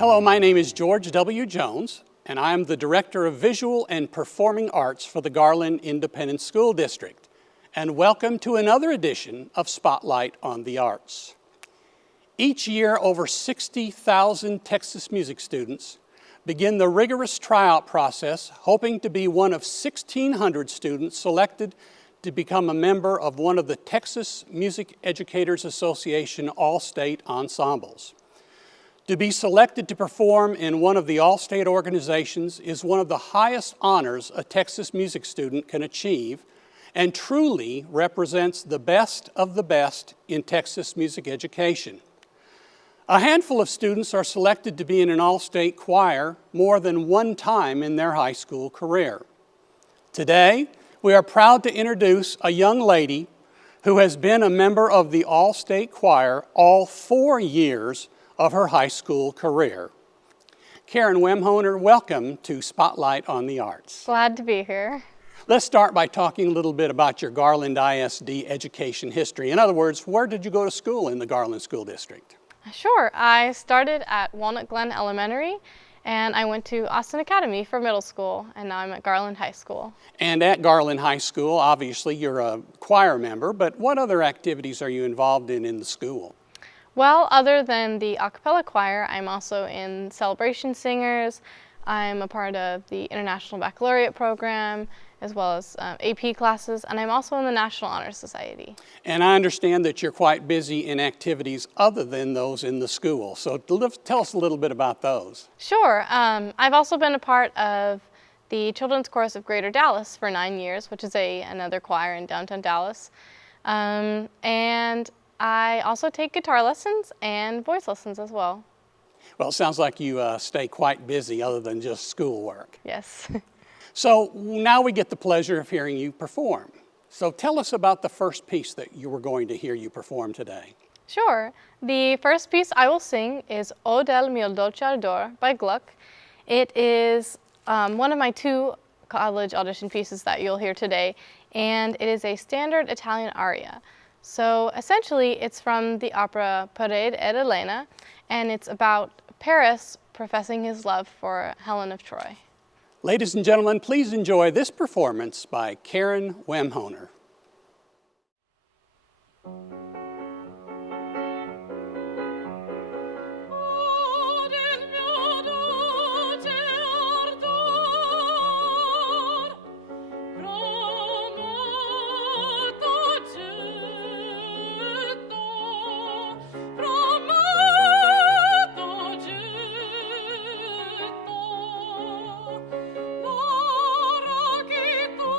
Hello, my name is George W. Jones, and I am the Director of Visual and Performing Arts for the Garland Independent School District. And welcome to another edition of Spotlight on the Arts. Each year, over 60,000 Texas music students begin the rigorous tryout process, hoping to be one of 1,600 students selected to become a member of one of the Texas Music Educators Association All-State Ensembles. To be selected to perform in one of the All-State organizations is one of the highest honors a Texas music student can achieve and truly represents the best of the best in Texas music education. A handful of students are selected to be in an all-state choir more than one time in their high school career. Today, we are proud to introduce a young lady who has been a member of the all-state choir all 4 years of her high school career. Karen Wemhoener, welcome to Spotlight on the Arts. Glad to be here. Let's start by talking a little bit about your Garland ISD education history. In other words, where did you go to school in the Garland School District? Sure, I started at Walnut Glen Elementary and I went to Austin Academy for middle school, and now I'm at Garland High School. And at Garland High School, obviously you're a choir member, but what other activities are you involved in the school? Well, other than the a cappella choir, I'm also in Celebration Singers. I'm a part of the International Baccalaureate program, as well as AP classes, and I'm also in the National Honor Society. And I understand that you're quite busy in activities other than those in the school. So tell us a little bit about those. Sure. I've also been a part of the Children's Chorus of Greater Dallas for 9 years, which is another choir in downtown Dallas. And I also take guitar lessons and voice lessons as well. Well, it sounds like you stay quite busy other than just schoolwork. Yes. So now we get the pleasure of hearing you perform. So tell us about the first piece that you were going to hear you perform today. Sure. The first piece I will sing is O del mio dolce ardor by Gluck. It is one of my 2 college audition pieces that you'll hear today, and it is a standard Italian aria. So essentially, it's from the opera Parade ed Elena, and it's about Paris professing his love for Helen of Troy. Ladies and gentlemen, please enjoy this performance by Karen Wemhoener. Ora che tu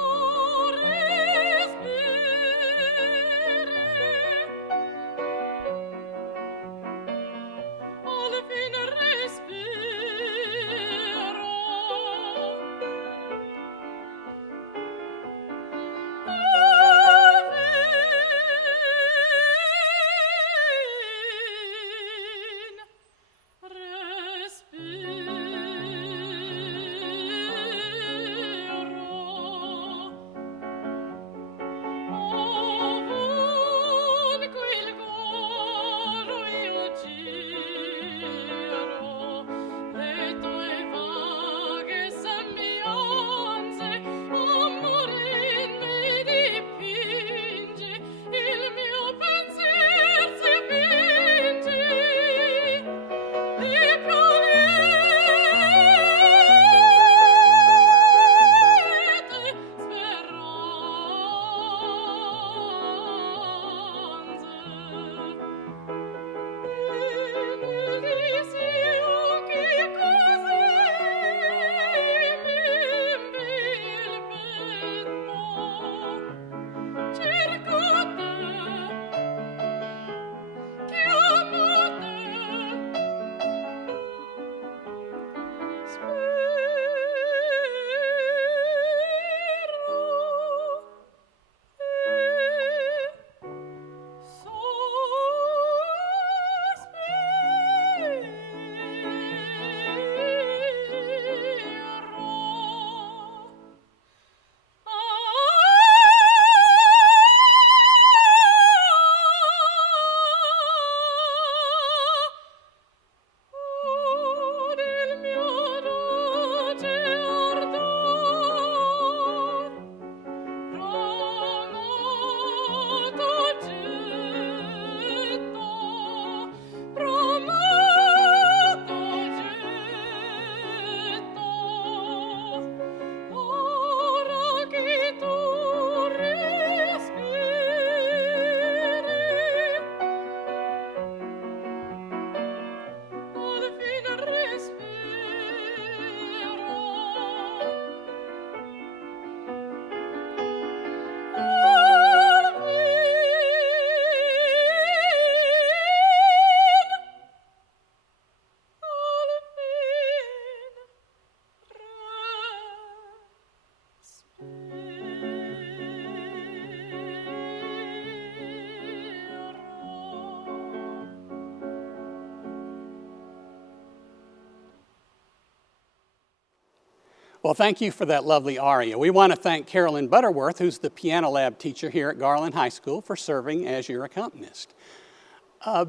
Well, thank you for that lovely aria. We want to thank Carolyn Butterworth, who's the piano lab teacher here at Garland High School, for serving as your accompanist.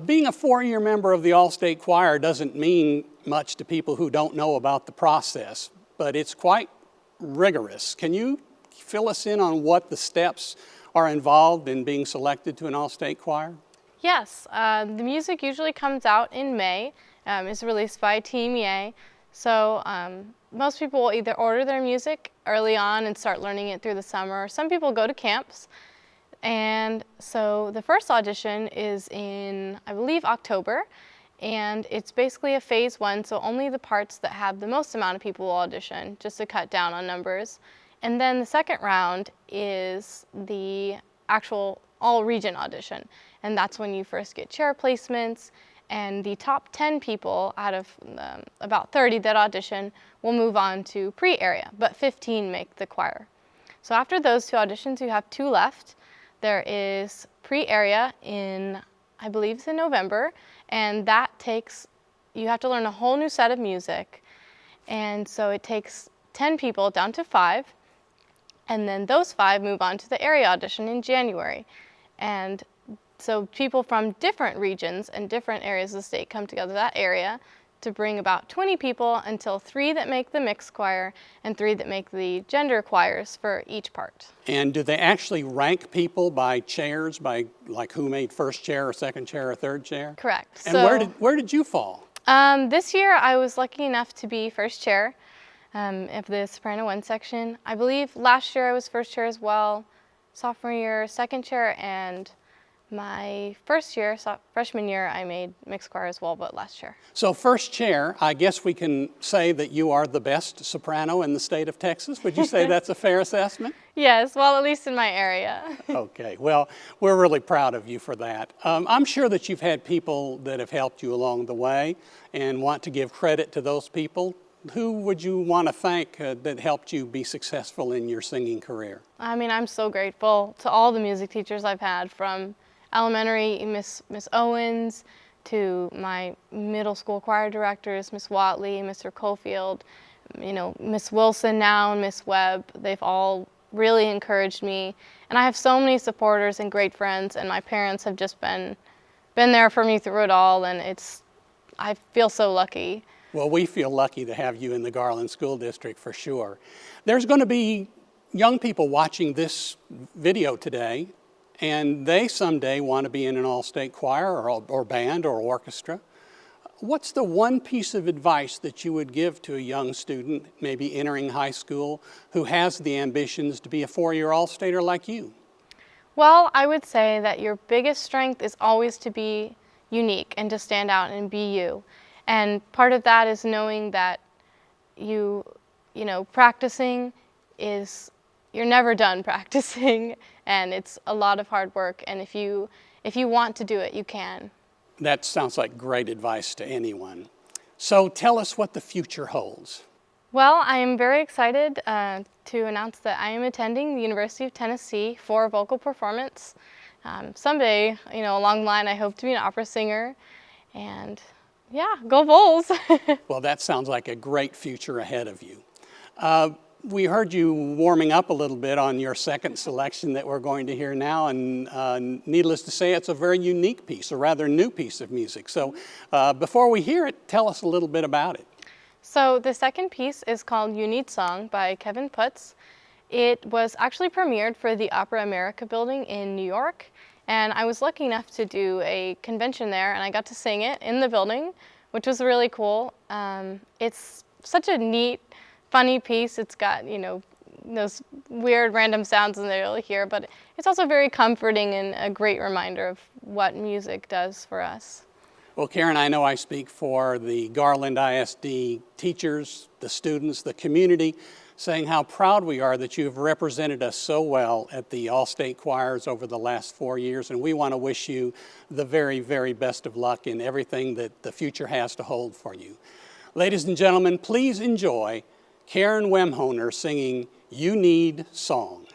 Being a four-year member of the All-State Choir doesn't mean much to people who don't know about the process, but it's quite rigorous. Can you fill us in on what the steps are involved in being selected to an All-State Choir? Yes, the music usually comes out in May. It's released by Team Yay. So most people will either order their music early on and start learning it through the summer. Some people go to camps. And so the first audition is in, I believe, October. And it's basically a phase one, so only the parts that have the most amount of people will audition, just to cut down on numbers. And then the second round is the actual all-region audition. And that's when you first get chair placements. And the top 10 people out of about 30 that audition will move on to pre-area, but 15 make the choir. So after those two auditions, you have two left. There is pre-area in, I believe it's in November, and that takes, you have to learn a whole new set of music. And so it takes 10 people down to 5, and then those 5 move on to the area audition in January. And so people from different regions and different areas of the state come together that area to bring about 20 people until 3 that make the mixed choir and 3 that make the gender choirs for each part. And do they actually rank people by chairs, by like who made first chair or second chair or third chair? Correct. And where did you fall? This year I was lucky enough to be first chair of the soprano 1 section. I believe last year I was first chair as well, sophomore year, second chair, and my first year, freshman year, I made mixed choir as well, but last year. So first chair, I guess we can say that you are the best soprano in the state of Texas. Would you say that's a fair assessment? Yes, well, at least in my area. Okay, well, we're really proud of you for that. I'm sure that you've had people that have helped you along the way and want to give credit to those people. Who would you want to thank that helped you be successful in your singing career? I mean, I'm so grateful to all the music teachers I've had, from elementary, Miss Owens, to my middle school choir directors, Miss Watley, Mr. Cofield, you know, Miss Wilson now and Miss Webb. They've all really encouraged me. And I have so many supporters and great friends, and my parents have just been there for me through it all, and I feel so lucky. Well, we feel lucky to have you in the Garland School District for sure. There's going to be young people watching this video today, and they someday want to be in an all-state choir or band or orchestra. What's the one piece of advice that you would give to a young student, maybe entering high school, who has the ambitions to be a four-year all-stater like you? Well, I would say that your biggest strength is always to be unique and to stand out and be you. And part of that is knowing that you know, practicing is, you're never done practicing, and it's a lot of hard work, and if you want to do it, you can. That sounds like great advice to anyone. So tell us what the future holds. Well, I am very excited to announce that I am attending the University of Tennessee for vocal performance. Someday, you know, along the line, I hope to be an opera singer, and yeah, go Vols! Well, that sounds like a great future ahead of you. We heard you warming up a little bit on your second selection that we're going to hear now, and needless to say, it's a very unique piece, a rather new piece of music. So before we hear it, tell us a little bit about it. So the second piece is called You Need Song by Kevin Putz. It was actually premiered for the Opera America building in New York, and I was lucky enough to do a convention there, and I got to sing it in the building, which was really cool. It's such a neat, funny piece. It's got, you know, those weird random sounds in there you'll hear, but it's also very comforting and a great reminder of what music does for us. Well, Karen, I know I speak for the Garland ISD teachers, the students, the community, saying how proud we are that you've represented us so well at the All-State Choirs over the last 4 years, and we want to wish you the very, very best of luck in everything that the future has to hold for you. Ladies and gentlemen, please enjoy Karen Wemhoener singing You Need Song.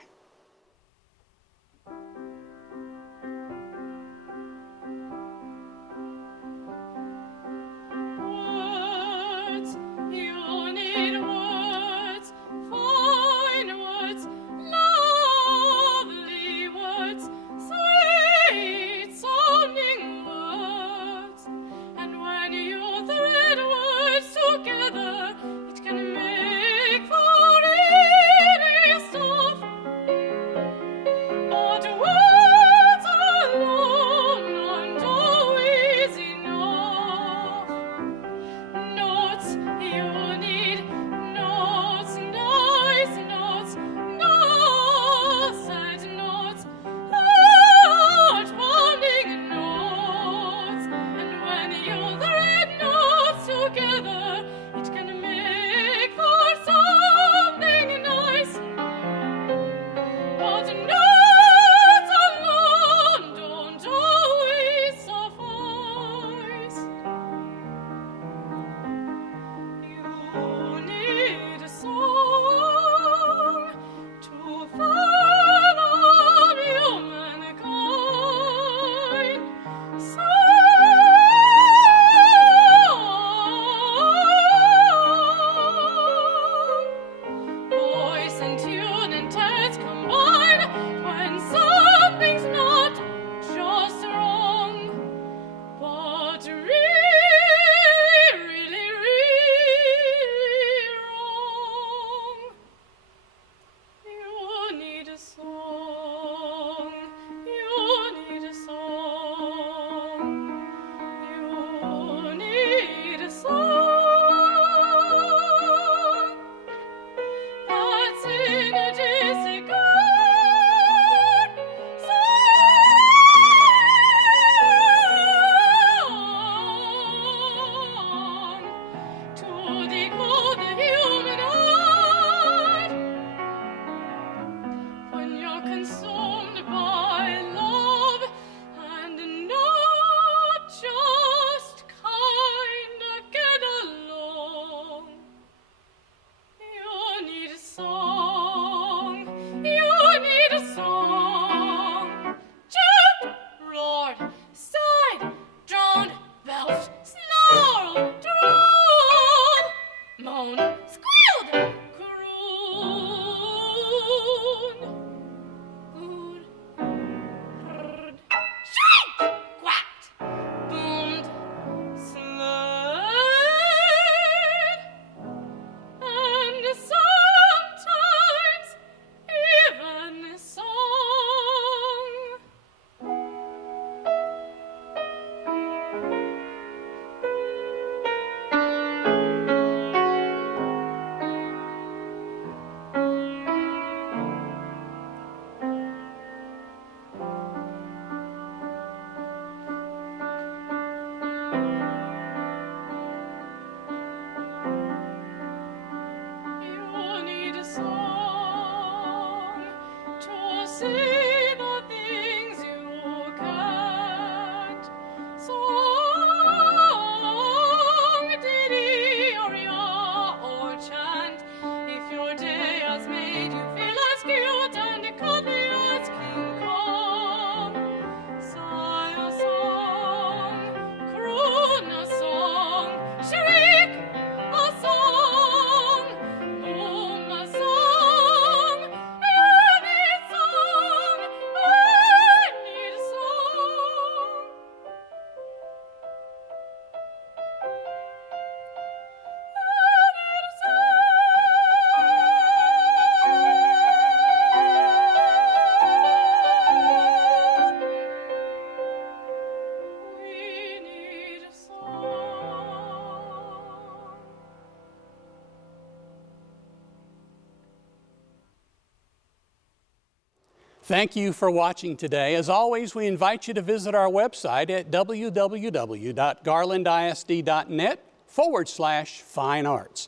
Thank you for watching today. As always, we invite you to visit our website at www.garlandisd.net/fine arts.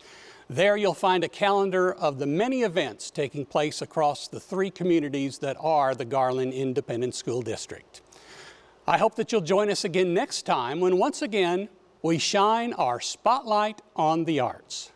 There you'll find a calendar of the many events taking place across the 3 communities that are the Garland Independent School District. I hope that you'll join us again next time when once again we shine our spotlight on the arts.